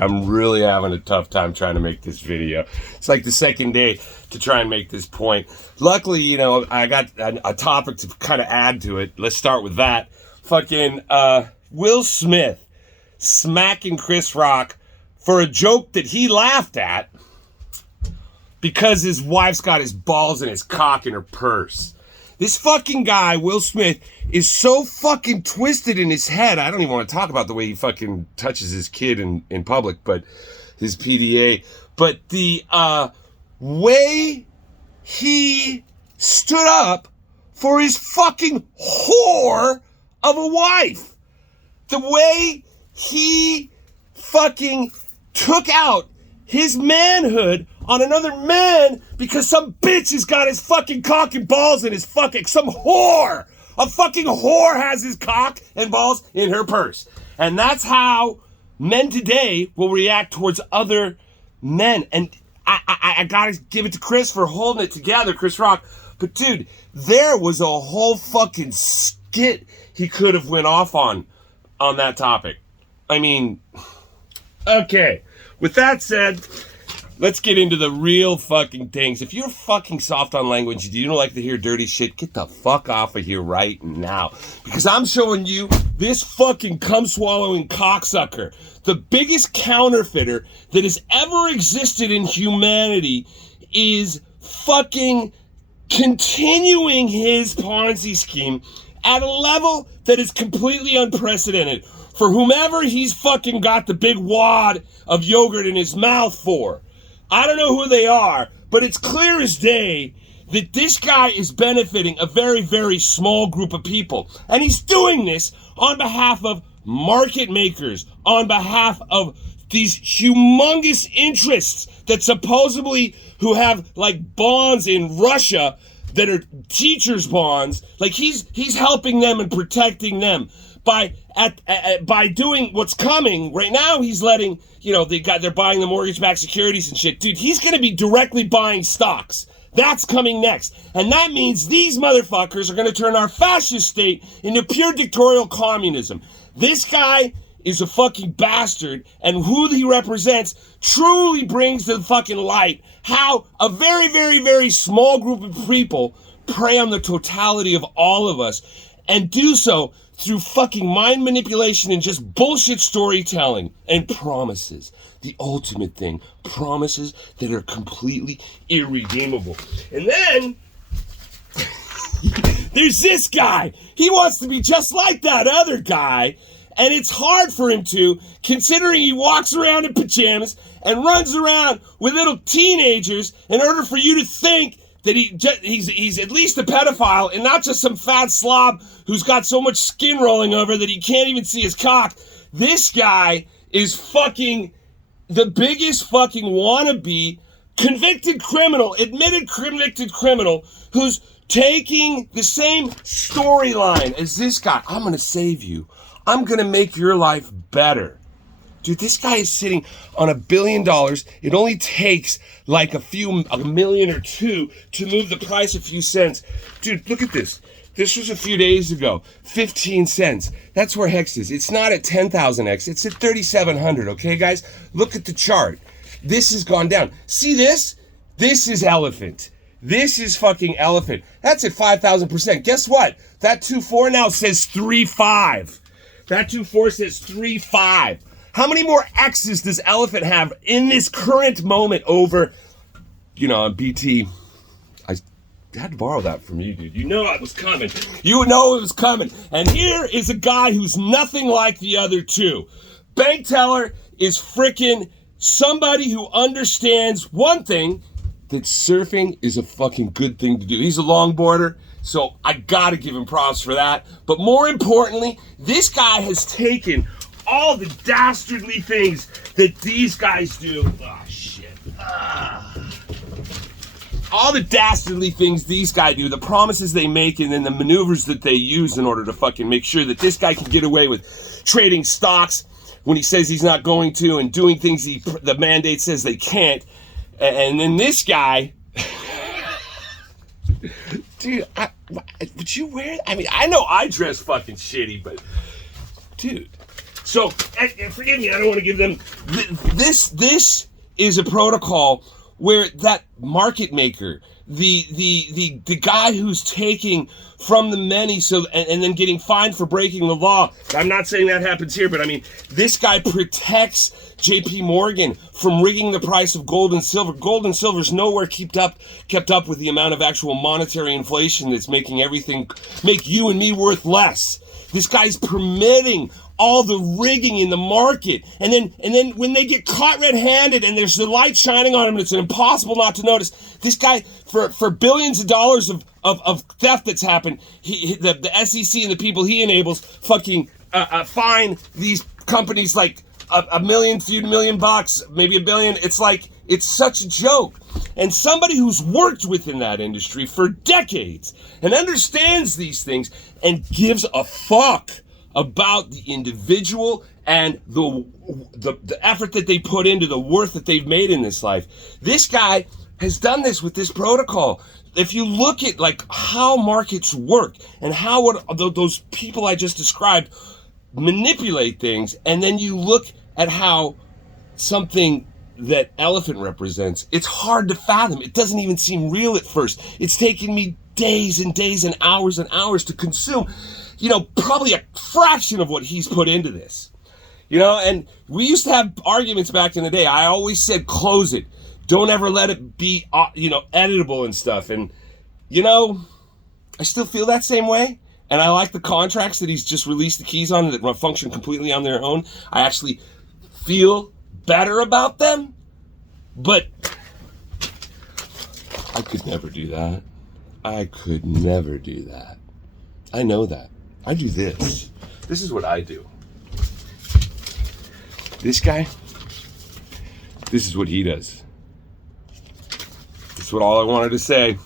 I'm really having a tough time trying to make this video. It's like the second day to try and make this point. Luckily, you know, I got a topic to kind of add to it. Let's start with that. Fucking Will Smith smacking Chris Rock for a joke that he laughed at because his wife's got his balls and his cock in her purse. This fucking guy, Will Smith, is so fucking twisted in his head. I don't even want to talk about the way he fucking touches his kid in public, but his PDA. But the way he stood up for his fucking whore of a wife. The way he fucking took out his manhood on another man because some bitch has got his fucking cock and balls in his fucking, some whore. A fucking whore has his cock and balls in her purse. And that's how men today will react towards other men. And I gotta give it to Chris for holding it together, Chris Rock. But dude, there was a whole fucking skit he could have went off on that topic. I mean, okay. With that said, let's get into the real fucking things. If you're fucking soft on language, you don't like to hear dirty shit, get the fuck off of here right now. Because I'm showing you this fucking cum-swallowing cocksucker, the biggest counterfeiter that has ever existed in humanity, is fucking continuing his Ponzi scheme at a level that is completely unprecedented for whomever he's fucking got the big wad of yogurt in his mouth for. I don't know who they are, but it's clear as day that this guy is benefiting a very, very small group of people. And he's doing this on behalf of market makers, on behalf of these humongous interests that supposedly who have like bonds in Russia that are teachers' bonds. Like he's helping them and protecting them by doing what's coming. Right now he's letting, you know, they're buying the mortgage-backed securities and shit. Dude, he's going to be directly buying stocks. That's coming next. And that means these motherfuckers are going to turn our fascist state into pure dictatorial communism. This guy is a fucking bastard, and who he represents truly brings to the fucking light how a very, very, very small group of people prey on the totality of all of us, and do so through fucking mind manipulation and just bullshit storytelling and promises. The ultimate thing, promises that are completely irredeemable. And then there's this guy. He wants to be just like that other guy, and it's hard for him to, considering he walks around in pajamas and runs around with little teenagers in order for you to think that he's at least a pedophile and not just some fat slob who's got so much skin rolling over that he can't even see his cock. This guy is fucking the biggest fucking wannabe convicted criminal, admitted convicted criminal, who's taking the same storyline as this guy. I'm going to save you. I'm going to make your life better. Dude, this guy is sitting on $1 billion. It only takes like a million or two to move the price a few cents. Dude, look at this. This was a few days ago. 15 cents. That's where Hex is. It's not at 10,000X. It's at 3,700. Okay, guys? Look at the chart. This has gone down. See this? This is elephant. This is fucking elephant. That's at 5,000%. Guess what? That 2.4 now says 3.5. That 2.4 says 3.5. How many more X's does elephant have in this current moment over, you know, BT? I had to borrow that from you, dude. You know it was coming. You know it was coming. And here is a guy who's nothing like the other two. Bank teller is freaking somebody who understands one thing, that surfing is a fucking good thing to do. He's a longboarder, so I gotta give him props for that. But more importantly, this guy has taken all the dastardly things that these guys do. Oh, shit. All the dastardly things these guys do, the promises they make, and then the maneuvers that they use in order to fucking make sure that this guy can get away with trading stocks when he says he's not going to, and doing things the mandate says they can't. And then this guy, dude, would you wear? I mean, I know I dress fucking shitty, but dude, So, and forgive me, I don't want to give them... This is a protocol where that market maker, the guy who's taking from the many and then getting fined for breaking the law. I'm not saying that happens here, but I mean, this guy protects JP Morgan from rigging the price of gold and silver. Gold and silver is nowhere kept up with the amount of actual monetary inflation that's making everything make you and me worth less. This guy's permitting all the rigging in the market, and then when they get caught red-handed and there's the light shining on them, it's impossible not to notice. This guy, for billions of dollars of theft that's happened, the SEC and the people he enables fucking fine these companies like a million, few million bucks, maybe $1 billion. It's like, it's such a joke. And somebody who's worked within that industry for decades and understands these things and gives a fuck about the individual and the effort that they put into the worth that they've made in this life. This guy has done this with this protocol. If you look at like how markets work and how those people I just described manipulate things, and then you look at how something that elephant represents, it's hard to fathom. It doesn't even seem real at first. It's taken me days and days and hours to consume, probably a fraction of what he's put into this. And we used to have arguments back in the day. I always said, close it. Don't ever let it be, editable and stuff. And, I still feel that same way. And I like the contracts that he's just released the keys on that function completely on their own. I actually feel better about them. But I could never do that. I could never do that. I know that. I do this. This is what I do. This guy, this is what he does. That's what all I wanted to say.